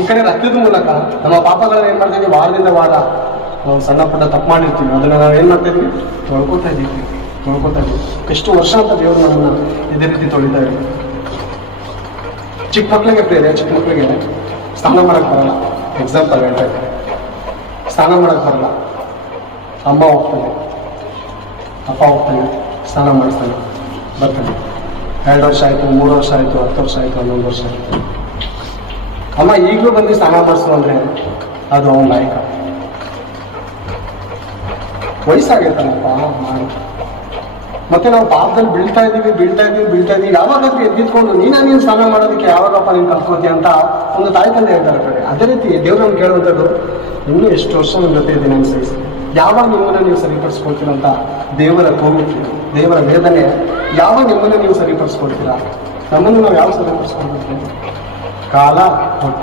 ಈ ಕಡೆ ರಕ್ತದ ಮೂಲಕ ನಮ್ಮ ಪಾಪಗಳನ್ನ ಏನ್ ಮಾಡ್ತಾ ಇದೀವಿ, ವಾರದಿಂದ ವಾರ ನಾವು ಸಣ್ಣ ಪುಟ್ಟ ತಪ್ಪು ಮಾಡಿರ್ತೀವಿ, ಅದನ್ನ ನಾವು ಏನ್ ಮಾಡ್ತಾ ಇದ್ವಿ, ತೊಳ್ಕೊತಾ ಇದ್ದೀವಿ. ಎಷ್ಟು ವರ್ಷ ಅಂತ ದೇವರು ನಮ್ಮನ್ನ ಇದೇ ರೀತಿ ತೊಳಿತಾ ಇದ್ದೀವಿ. ಚಿಕ್ಕ ಮಕ್ಕಳಿಗೆ ಸ್ನಾನ ಮಾಡಕ್ ಬರಲ್ಲ. ಎಕ್ಸಾಂಪಲ್ ಹೇಳ್ತಾ ಇದ್ದಾರೆ, ಸ್ನಾನ ಮಾಡಕ್ ಬರಲ್ಲ. ಅಮ್ಮ ಹೋಗ್ತಾನೆ, ಅಪ್ಪ ಹೋಗ್ತಾನೆ, ಸ್ನಾನ ಮಾಡಿಸ್ತಾನೆ, ಬರ್ತಾನೆ. 2 ವರ್ಷ ಆಯ್ತು, 3 ವರ್ಷ ಆಯ್ತು, 10 ವರ್ಷ ಆಯ್ತು, 11 ವರ್ಷ ಆಯ್ತು. ಅಮ್ಮ ಈಗಲೂ ಬಂದು ಸ್ನಾನ ಮಾಡಿಸು ಅಂದ್ರೆ ಅದು ಅವನ ನಾಯಕ. ವಯಸ್ಸಾಗಿರ್ತಾನಪ್ಪ ಮಾಡಿ. ಮತ್ತೆ ನಾವು ಪಾಪದಲ್ಲಿ ಬೀಳ್ತಾ ಇದೀವಿ. ಯಾವಾಗಾದ್ರೂ ಎದ್ದಿತ್ಕೊಂಡು ನೀನು ಸ್ನಾನ ಮಾಡೋದಕ್ಕೆ ಯಾವಾಗಪ್ಪ ನೀನು ಕಲ್ತ್ಕೋತೀಯ ಅಂತ ಒಂದು ತಾಯಿ ತಂದೆ ಹೇಳ್ತಾರೆ ಕಡೆ. ಅದೇ ರೀತಿ ದೇವ್ರನ್ನ ಕೇಳುವಂಥದ್ದು, ಇನ್ನೂ ಎಷ್ಟು ವರ್ಷ ನನ್ನ ಜೊತೆ ಇದ್ದೀನಿ ಅನ್ಸೈಸಿ, ಯಾವಾಗ ನಿಮ್ಮನ್ನ ನೀವು ಸರಿಪಡಿಸ್ಕೊಳ್ತೀರ ಅಂತ ದೇವರ ಕೋಮಿತಿ, ದೇವರ ವೇದನೆ. ಯಾವಾಗ ನಿಮ್ಮನ್ನ ನೀವು ಸರಿಪಡಿಸ್ಕೊಳ್ತೀರಾ? ನಮ್ಮನ್ನು ನಾವು ಯಾವ ಸರಿಪಡಿಸ್ಕೊಳ್ಬೇಕು? ಕಾಲ